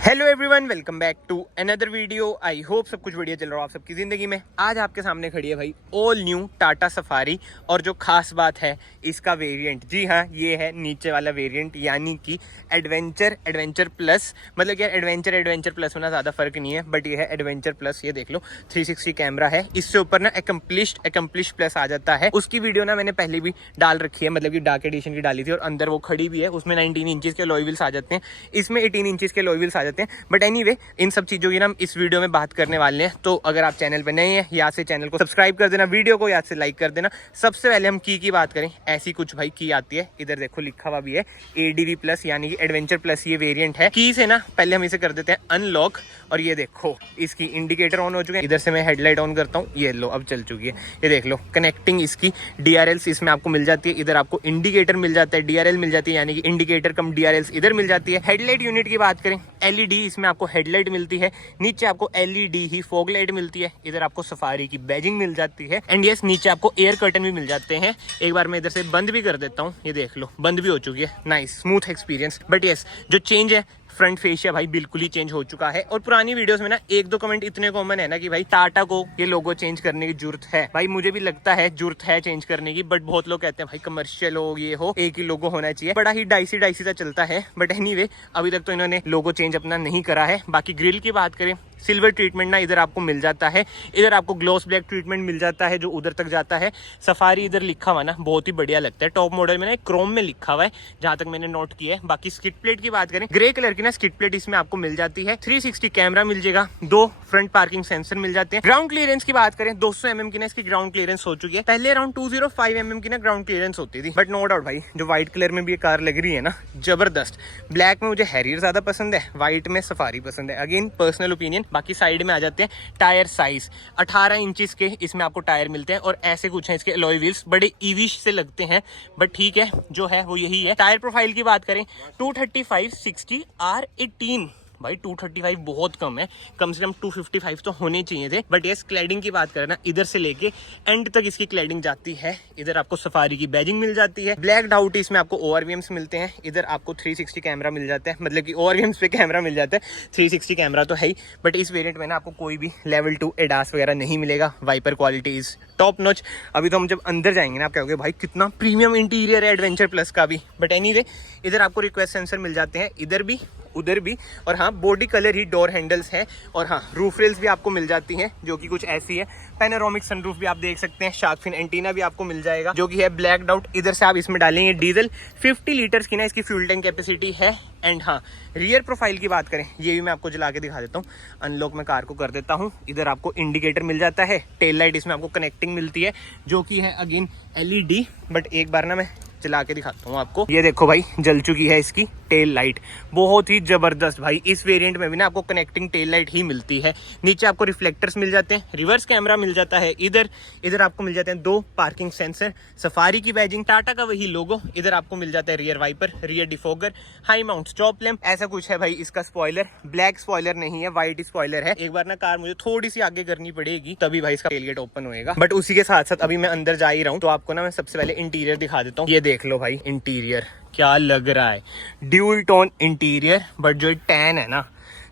Hello everyone, welcome back to another video. I hope सब कुछ बढ़िया चल रहा हो आप सबकी ज़िंदगी में। आज आपके सामने खड़ी है भाई ऑल न्यू टाटा सफारी, और जो खास बात है इसका वेरिएंट, जी हाँ ये है नीचे वाला वेरिएंट, यानी कि एडवेंचर प्लस। मतलब कि एडवेंचर प्लस होना ज़्यादा फर्क नहीं है, बट ये है एडवेंचर प्लस। ये देख लो 360 कैमरा है, इससे ऊपर ना एकम्प्लिश प्लस आ जाता है। उसकी वीडियो ना मैंने पहले भी डाल रखी है, मतलब कि डार्क एडिशन की डाली थी, और अंदर वो खड़ी भी है। उसमें 19 इंचेस के अलॉय व्हील्स आ जाते हैं, इसमें 18 इंचेस के अलॉय व्हील्स आ जाते हैं। बट एनीवे, इन सब चीजों की ना हम इस वीडियो में बात करने वाले हैं। तो अगर आप चैनल पे नए हैं, यहाँ से चैनल को सब्सक्राइब कर देना, वीडियो को याद से लाइक कर देना। सबसे पहले हम की बात करें, ऐसी कुछ भाई की आती है, इधर देखो लिखा हुआ भी है ADV प्लस, यानी कि एडवेंचर प्लस ये वेरिएंट है। की से ना पहले हम इसे कर देते हैं अनलॉक, और ये देखो इसकी इंडिकेटर ऑन हो चुके हैं। इधर से मैं हेडलाइट ऑन करता हूँ, ये लो अब चल चुकी है। ये देख लो कनेक्टिंग इसकी DRLs इसमें आपको मिल जाती है। इधर आपको इंडिकेटर मिल जाता है, DRL मिल जाती है, यानी कि इंडिकेटर कम DRLs इधर मिल जाती है। हेडलाइट यूनिट की बात करें, LED इसमें आपको हेडलाइट मिलती है। नीचे आपको LED ही फॉग लाइट मिलती है। इधर आपको सफारी की बैजिंग मिल जाती है, एंड यस नीचे आपको एयर कर्टन भी मिल जाते हैं। एक बार मैं इधर से बंद भी कर देता हूँ, ये देख लो बंद भी हो चुकी है। Nice smooth experience. But yes, जो चेंज है फ्रंट फेशिया भाई बिल्कुल ही चेंज हो चुका है। और पुरानी वीडियोस में ना एक दो कमेंट इतने कॉमन है ना कि भाई टाटा को ये लोगो चेंज करने की जरूरत है। भाई मुझे भी लगता है जरूरत है चेंज करने की, बट बहुत लोग कहते हैं भाई कमर्शियल हो, ये हो, एक ही लोगो होना चाहिए। बड़ा ही डाइसी सा चलता है। बट एनीवे, अभी तक तो इन्होंने लोगो चेंज अपना नहीं करा है। बाकी ग्रिल की बात करें, सिल्वर ट्रीटमेंट ना इधर आपको मिल जाता है। इधर आपको ग्लॉस ब्लैक ट्रीटमेंट मिल जाता है, जो उधर तक जाता है। सफारी इधर लिखा हुआ ना बहुत ही बढ़िया लगता है। टॉप मॉडल में ना क्रोम में लिखा हुआ है, जहां तक मैंने नोट किया है। बाकी स्किड प्लेट की बात करें, ग्रे कलर की ना स्किड प्लेट इसमें आपको मिल जाती है। 360 कैमरा मिल जाएगा, 2 फ्रंट पार्किंग सेंसर मिल जाते हैं। ग्राउंड क्लियरेंस की बात करें, 200 mm की ना इसकी ग्राउंड क्लियरेंस हो चुकी है। पहले अराउंड 205 mm की ना ग्राउंड क्लियरेंस होती थी। बट नो डाउट भाई, जो व्हाइट कलर में भी ये कार लग रही है ना, जबरदस्त। ब्लैक में मुझे हैरियर ज्यादा पसंद है, व्हाइट में सफारी पसंद है। Again personal opinion. बाकी साइड में आ जाते हैं टायर साइज, 18 इंचेस के इसमें आपको टायर मिलते हैं, और ऐसे कुछ हैं इसके अलॉय व्हील्स, बड़े ईविश से लगते हैं, बट ठीक है जो है वो यही है। टायर प्रोफाइल की बात करें, 235/60 R18। भाई 235 बहुत कम है, कम से कम 255 तो होने चाहिए थे। बट ये क्लैडिंग की बात करें ना, इधर से लेके एंड तक इसकी क्लैडिंग जाती है। इधर आपको सफारी की बैजिंग मिल जाती है। ब्लैक डाउट इसमें आपको ORVMs मिलते हैं। इधर आपको 360 कैमरा मिल जाता है, मतलब कि ORVMs पे कैमरा मिल जाता है, 360 कैमरा तो है ही। बट इस वेरिएंट में ना आपको कोई भी लेवल 2 ADAS वगैरह नहीं मिलेगा। Wiper quality is top notch. अभी तो हम जब अंदर जाएंगे ना, आप कहोगे भाई कितना प्रीमियम इंटीरियर है एडवेंचर प्लस का भी। बट एनीवे, इधर आपको रिक्वेस्ट सेंसर मिल जाते हैं, इधर भी उधर भी। और हाँ, बॉडी कलर ही डोर हैंडल्स है। और हाँ, रूफ रेल्स भी आपको मिल जाती हैं, जो कि कुछ ऐसी है। पैनोरामिक सनरूफ भी आप देख सकते हैं। शार्क फिन एंटीना भी आपको मिल जाएगा, जो कि है ब्लैक डाउट। इधर से आप इसमें डालेंगे डीजल, 50 लीटर्स की ना इसकी फ्यूल टैंक कैपेसिटी है। एंड हाँ, रियर प्रोफाइल की बात करें, ये भी मैं आपको जला के दिखा देता हूँ। अनलॉक में कार को कर देता हूँ। इधर आपको इंडिकेटर मिल जाता है, टेल लाइट इसमें आपको कनेक्टिंग मिलती है, जो कि है अगेन LED। बट एक बार ना मैं चला के दिखाता हूँ आपको। ये देखो भाई, जल चुकी है इसकी टेल लाइट, बहुत ही जबरदस्त भाई। इस वेरिएंट में भी ना आपको कनेक्टिंग टेल लाइट ही मिलती है। नीचे आपको रिफ्लेक्टर्स मिल जाते हैं, रिवर्स कैमरा मिल जाता है। इधर आपको मिल जाते हैं 2 पार्किंग सेंसर, सफारी की बैजिंग, टाटा का वही लोगो। इधर आपको मिल जाता है rear wiper, rear defogger, high mount stop lamp, ऐसा कुछ है भाई। इसका स्पॉइलर ब्लैक स्पॉइलर नहीं है, व्हाइट स्पॉइलर है। एक बार ना कार मुझे थोड़ी सी आगे करनी पड़ेगी, तभी भाई इसका टेलगेट ओपन होएगा। बट उसी के साथ साथ अभी मैं अंदर जा ही रहा हूँ, तो आपको ना मैं सबसे पहले इंटीरियर दिखा देता हूँ। ये देख लो भाई, इंटीरियर क्या लग रहा है। ड्यूल टोन इंटीरियर, बट जो टैन है ना,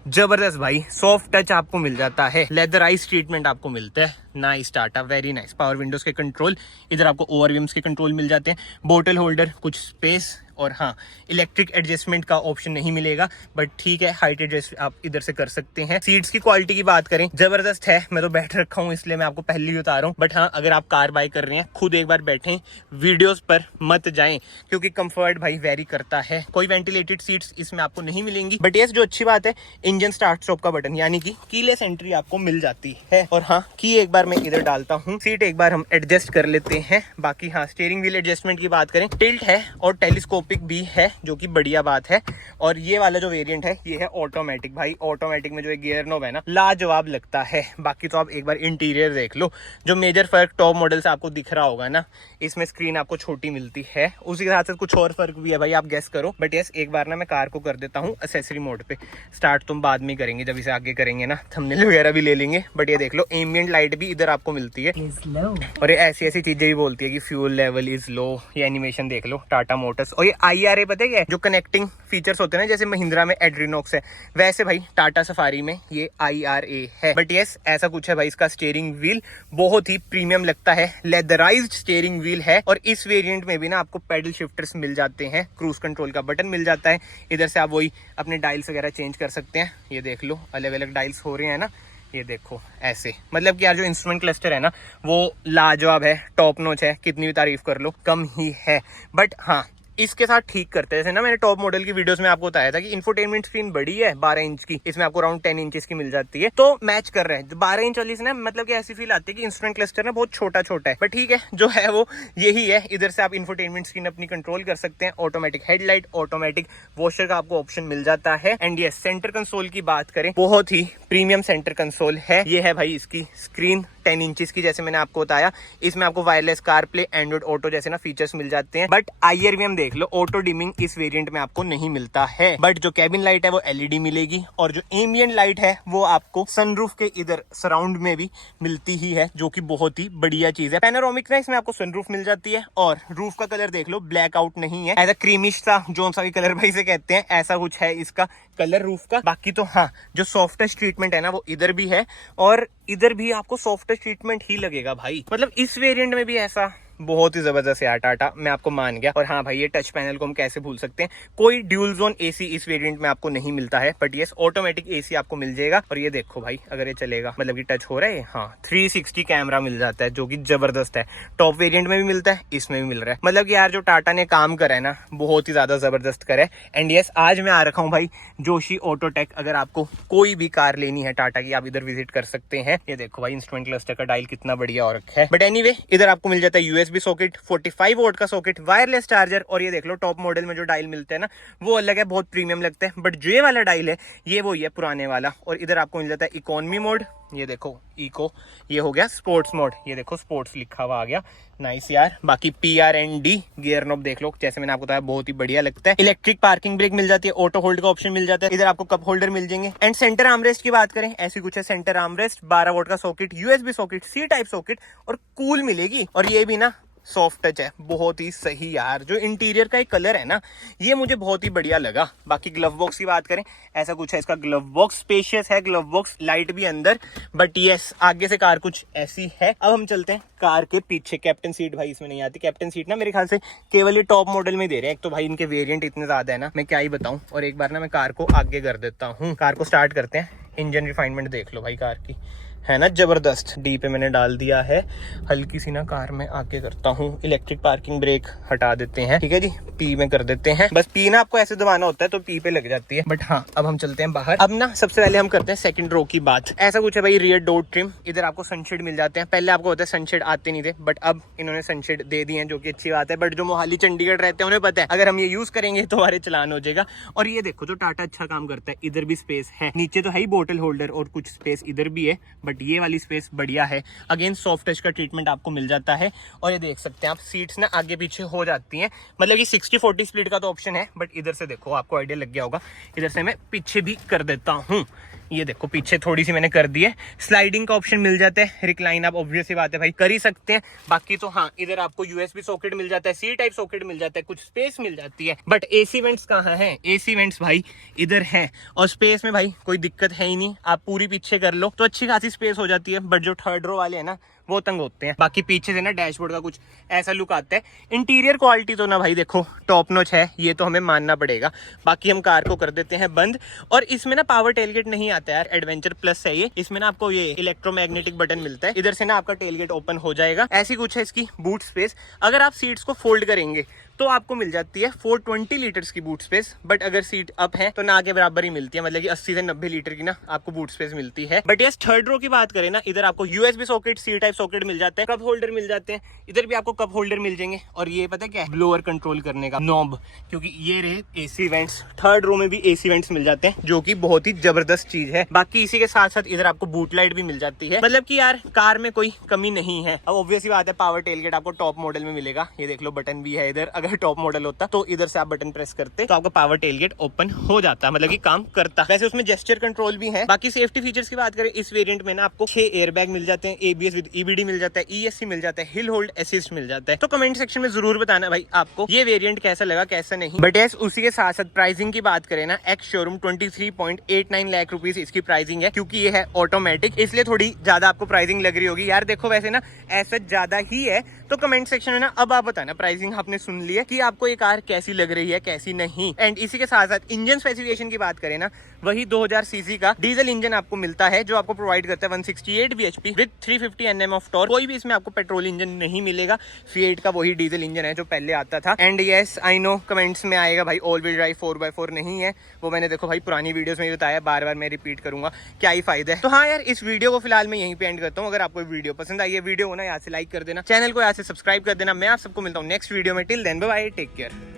जबरदस्त भाई। सॉफ्ट टच आपको मिल जाता है, लेदराइज ट्रीटमेंट आपको मिलता है। Nice Tata, very nice. Power Windows के कंट्रोल, इधर आपको ORVMs के कंट्रोल मिल जाते हैं। बोटल होल्डर, कुछ स्पेस। और हाँ, इलेक्ट्रिक एडजस्टमेंट का ऑप्शन नहीं मिलेगा, बट ठीक है, हाइट एडजस्ट आप इधर से कर सकते हैं। सीट्स की क्वालिटी की बात करें, जबरदस्त है। मैं तो बैठ रखा हूँ, इसलिए मैं आपको पहले ही बता रहा हूँ। बट हाँ, अगर आप कार बाय कर रहे हैं, खुद एक बार बैठें, वीडियोस पर मत जाएं, क्योंकि कंफर्ट भाई वेरी करता है। कोई वेंटिलेटेड सीट्स इसमें आपको नहीं मिलेंगी। बट यस, जो अच्छी बात है, इंजन स्टार्ट स्टॉप का बटन, यानी कि कीलेस एंट्री आपको मिल जाती है। और हाँ, की एक बार मैं इधर डालता हूँ, सीट एक बार हम एडजस्ट कर लेते हैं। बाकी हाँ, स्टीयरिंग व्हील एडजस्टमेंट की बात करें, टिल्ट है और टेलीस्कोपिक भी है, जो कि बढ़िया बात है। और ये वाला जो वेरिएंट है, ये है ऑटोमेटिक। भाई ऑटोमेटिक में जो गियर नॉब है ना, लाजवाब लगता है। बाकी तो आप एक बार इंटीरियर देख लो। जो मेजर फर्क टॉप मॉडल से आपको दिख रहा होगा ना, इसमें स्क्रीन आपको छोटी मिलती है, उसी के साथ साथ कुछ और फर्क भी है भाई, आप गेस करो। बट यस, एक बार ना मैं कार को कर देता हूँ एक्सेसरी मोड पे। स्टार्ट तुम बाद में करेंगे, जब इसे आगे करेंगे ना, थंबनेल वगैरह भी ले लेंगे। बट ये देख लो, एम्बिएंट लाइट भी इधर आपको मिलती है, और ये ऐसी ऐसी चीजें भी बोलती है कि फ्यूल लेवल इज लो। ये एनिमेशन देख लो, टाटा मोटर्स। और ये IRA पता है क्या है? जो कनेक्टिंग फीचर्स होते हैं ना, जैसे महिंद्रा में एड्रीनॉक्स है, वैसे भाई टाटा सफारी में ये IRA है। बट यस, ऐसा कुछ है भाई। इसका स्टीयरिंग व्हील बहुत ही प्रीमियम लगता है, लेदराइज्ड स्टीयरिंग व्हील है। और इस वेरिएंट में भी ना आपको पैडल शिफ्टर्स मिल जाते हैं, क्रूज कंट्रोल का बटन मिल जाता है, इधर से आप वही अपने डायल्स वगैरह चेंज कर सकते हैं। ये देख लो, अलग अलग डायल्स हो रहे हैं ना, ये देखो ऐसे। मतलब कि यार जो इंस्ट्रूमेंट क्लस्टर है ना वो लाजवाब है, टॉप नॉच है, कितनी भी तारीफ कर लो कम ही है। बट हाँ, इसके साथ ठीक करते हैं। जैसे ना मैंने टॉप मॉडल की वीडियोस में आपको बताया था कि इंफोटेनमेंट स्क्रीन बड़ी है 12 इंच की, इसमें आपको अराउंड 10 इंच की मिल जाती है, तो मैच कर रहे हैं। 12 इंच वाली से ना मतलब कि ऐसी फील आती है कि इंस्ट्रूमेंट क्लस्टर ना बहुत छोटा छोटा है, बट ठीक है, जो है वो यही है। इधर से आप इंफोटेनमेंट स्क्रीन अपनी कंट्रोल कर सकते हैं, ऑटोमेटिक हेडलाइट, ऑटोमेटिक वॉशर का आपको ऑप्शन मिल जाता है। एंड ये सेंटर कंसोल की बात करें, बहुत ही प्रीमियम सेंटर कंसोल है। ये है भाई इसकी स्क्रीन 10 इंचेस की, जैसे मैंने आपको बताया। इसमें आपको वायरलेस कारप्ले, एंड्रॉइड ऑटो जैसे ना फीचर्स मिल जाते हैं। बट IRVM देख लो, ऑटो डिमिंग इस वेरिएंट में आपको नहीं मिलता है। बट जो कैबिन लाइट है वो LED मिलेगी, और जो एम्बिएंट लाइट है वो आपको सनरूफ के इधर सराउंड में भी मिलती ही है, जो कि बहुत ही बढ़िया चीज है। पैनोरामिक ना इसमें आपको सनरूफ मिल जाती है, और रूफ का कलर देख लो, ब्लैक आउट नहीं है, ऐसा क्रीमिश सा, जो सा भी कलर भाई से कहते हैं, ऐसा कुछ है इसका कलर रूफ का। बाकी तो हाँ, जो सॉफ्ट टच ट्रीटमेंट है ना वो इधर भी है, और इधर भी आपको सॉफ्ट टच ट्रीटमेंट ही लगेगा भाई। मतलब इस वेरिएंट में भी ऐसा बहुत ही जबरदस्त है टाटा, मैं आपको मान गया। और हाँ भाई, ये टच पैनल को हम कैसे भूल सकते हैं। कोई ड्यूल जोन AC इस वेरिएंट में आपको नहीं मिलता है, बट यस, ऑटोमेटिक AC आपको मिल जाएगा। और ये देखो भाई, अगर ये चलेगा मतलब कि टच हो रहा है, हाँ 360 कैमरा मिल जाता है, जो कि जबरदस्त है। टॉप वेरिएंट में भी मिलता है, इसमें भी मिल रहा है। मतलब कि यार जो टाटा ने काम करा है ना, बहुत ही ज्यादा जबरदस्त करा है। एंड यस, आज मैं आ रखा हूँ भाई जोशी ऑटोटेक। अगर आपको कोई भी कार लेनी है टाटा की, आप इधर विजिट कर सकते हैं। ये देखो भाई, इंस्ट्रूमेंट क्लस्टर का डायल कितना बढ़िया हो रखा है। बट एनीवे, इधर आपको मिल जाता है USB सॉकेट, 45 वोल्ट का सॉकेट, वायरलेस चार्जर। और ये देख लो, टॉप मॉडल में जो डायल मिलते हैं ना वो अलग है, बहुत प्रीमियम लगता है। बट जो ये वाला डायल है ये वही है पुराने वाला। और इधर आपको मिल जाता है इकोनॉमी मोड, ये देखो इको, ये हो गया स्पोर्ट्स मोड, ये देखो स्पोर्ट्स लिखा हुआ आ गया, नाइस यार। बाकी PRND गियर नॉब देख लो, जैसे मैंने आपको बताया बहुत ही बढ़िया लगता है। इलेक्ट्रिक पार्किंग ब्रेक मिल जाती है, ऑटो होल्ड का ऑप्शन मिल जाता है, इधर आपको कप होल्डर मिल जाएंगे। एंड सेंटर आर्मरेस्ट की बात करें, ऐसी कुछ है सेंटर आर्मरेस्ट, 12 वोल्ट का socket, USB socket, C type socket, और कूल मिलेगी। और ये भी ना सॉफ्ट टच है, बहुत ही सही यार। जो इंटीरियर का एक कलर है ना, ये मुझे बहुत ही बढ़िया लगा। बाकी ग्लव बॉक्स की बात करें, ऐसा कुछ है इसका ग्लव बॉक्स, स्पेशियस है ग्लव बॉक्स, लाइट भी अंदर। बट यस, आगे से कार कुछ ऐसी है। अब हम चलते हैं कार के पीछे। कैप्टन सीट भाई इसमें नहीं आती। कैप्टन सीट ना मेरे ख्याल से केवल ये टॉप मॉडल में दे रहे हैं। एक तो भाई इनके वेरिएंट इतने ज्यादा है ना, मैं क्या ही बताऊं। और एक बार ना मैं कार को आगे कर देता हूँ। कार को स्टार्ट करते हैं। इंजन रिफाइनमेंट देख लो भाई कार की, है ना जबरदस्त। डी पे मैंने डाल दिया है। हल्की सी ना कार में आगे करता हूँ। इलेक्ट्रिक पार्किंग ब्रेक हटा देते हैं, ठीक है जी। P में कर देते हैं। बस P ना आपको ऐसे दबाना होता है तो P पे लग जाती है। बट हाँ, अब हम चलते हैं बाहर। अब ना सबसे पहले हम करते हैं सेकंड रो की बात। ऐसा कुछ है भाई, रियर डोर ट्रिम, इधर आपको सनशेड मिल जाते हैं। पहले आपको होता है सनशेड आते नहीं थे, बट अब इन्होंने सनशेड दे दिए हैं, जो कि अच्छी बात है। बट जो मोहाली चंडीगढ़ रहते हैं उन्हें पता है, अगर हम ये यूज करेंगे तो हमारे चलान हो जाएगा। और ये देखो, जो टाटा अच्छा काम करता है, इधर भी स्पेस है, नीचे तो है ही बोतल होल्डर, और कुछ स्पेस इधर भी है। बट ये वाली स्पेस बढ़िया है। अगेन सॉफ्ट टच का ट्रीटमेंट आपको मिल जाता है। और ये देख सकते हैं आप, सीट्स ना आगे पीछे हो जाती हैं। मतलब कि 60-40 स्प्लिट का तो ऑप्शन है, बट इधर से देखो, आपको आइडिया लग गया होगा। इधर से मैं पीछे भी कर देता हूँ, ये देखो पीछे थोड़ी सी मैंने कर दी है। स्लाइडिंग का ऑप्शन मिल जाता है। रिक्लाइन आप ऑब्वियस ही बात है भाई कर ही सकते हैं। बाकी तो हाँ, इधर आपको USB सॉकेट मिल जाता है, C टाइप सॉकेट मिल जाता है, कुछ स्पेस मिल जाती है। बट AC वेंट्स कहाँ है? AC वेंट्स भाई इधर है। और स्पेस में भाई कोई दिक्कत है ही नहीं, आप पूरी पीछे कर लो तो अच्छी खासी स्पेस हो जाती है। बट जो थर्ड रो वाले है ना, वो तंग होते हैं। बाकी पीछे से ना डैशबोर्ड का कुछ ऐसा लुक आता है। इंटीरियर क्वालिटी तो ना भाई देखो टॉप नॉच है, ये तो हमें मानना पड़ेगा। बाकी हम कार को कर देते हैं बंद। और इसमें ना पावर टेलगेट नहीं आता यार, एडवेंचर प्लस है ये। इसमें ना आपको ये इलेक्ट्रोमैग्नेटिक बटन मिलता है, इधर से ना आपका टेलगेट ओपन हो जाएगा। ऐसी कुछ है इसकी बूट स्पेस। अगर आप सीट्स को फोल्ड करेंगे तो आपको मिल जाती है 420 लीटर्स की बूट स्पेस। बट अगर सीट अप है तो ना के बराबर ही मिलती है, मतलब कि 80 से 90 लीटर की ना आपको बूट स्पेस मिलती है। बट यस, थर्ड रो की बात करें ना, इधर आपको USB socket, C type socket मिल जाता है, कप होल्डर मिल जाते हैं, इधर भी आपको कप होल्डर मिल जाएंगे। और ये पता है क्या है? ब्लोअर कंट्रोल करने का नॉब, क्योंकि ये रहे AC वेंट्स। थर्ड रो में भी AC वेंट्स मिल जाते हैं, जो कि बहुत ही जबरदस्त चीज है। बाकी इसी के साथ साथ इधर आपको बूट लाइट भी मिल जाती है। मतलब कि यार कार में कोई कमी नहीं है। अब ऑब्वियसली बात है, पावर टेलगेट आपको टॉप मॉडल में मिलेगा। ये देख लो बटन भी है इधर, अगर अगर टॉप मॉडल होता तो इधर से आप बटन प्रेस करते तो आपका पावर टेलगेट ओपन हो जाता, मतलब कि काम करता। वैसे उसमें जेस्चर कंट्रोल भी है। बाकी सेफ्टी फीचर्स की बात करें इस वेरिएंट में ना आपको 6 एयरबैग मिल जाते हैं, एबीएस विद ईबीडी मिल जाता है, ईएससी मिल जाता है, हिल होल्ड असिस्ट मिल जाता है। तो कमेंट सेक्शन में जरूर बताना भाई आपको ये वेरिएंट कैसा लगा कैसा नहीं। बट यस उसी के साथ साथ प्राइसिंग की बात करें ना, एक्स शोरूम 23.89 लाख रुपीज इसकी प्राइसिंग है। क्योंकि ये है ऑटोमेटिक इसलिए थोड़ी ज्यादा आपको प्राइसिंग लग रही होगी यार। देखो वैसे ना ऐसा ज्यादा ही है। तो कमेंट सेक्शन में ना अब आप बताना प्राइसिंग आपने सुन ली है कि आपको ये कार कैसी लग रही है कैसी नहीं। एंड इसी के साथ साथ इंजन स्पेसिफिकेशन की बात करें ना, वही 2000 सीसी का डीजल इंजन आपको मिलता है जो आपको प्रोवाइड करता है 168 bhp with 350 Nm of torque. कोई भी इसमें आपको पेट्रोल इंजन नहीं मिलेगा, फिएट का वही डीजल इंजन है जो पहले आता था। And yes I know comments में आएगा भाई ऑल व्हील ड्राइव 4x4 नहीं है, वो मैंने देखो भाई पुरानी वीडियोस में बताया, बार बार मैं रिपीट करूंगा, क्या ही फायदा है। तो हाँ यार इस वीडियो को फिलहाल मैं यहीं पे एंड करता हूँ। अगर आपको वीडियो पसंद आई है वीडियो को ना यहाँ से लाइक कर देना, चैनल को यहाँ से सब्सक्राइब कर देना। मैं आप सबको मिलता हूँ नेक्स्ट वीडियो में। Till then bye bye, take care.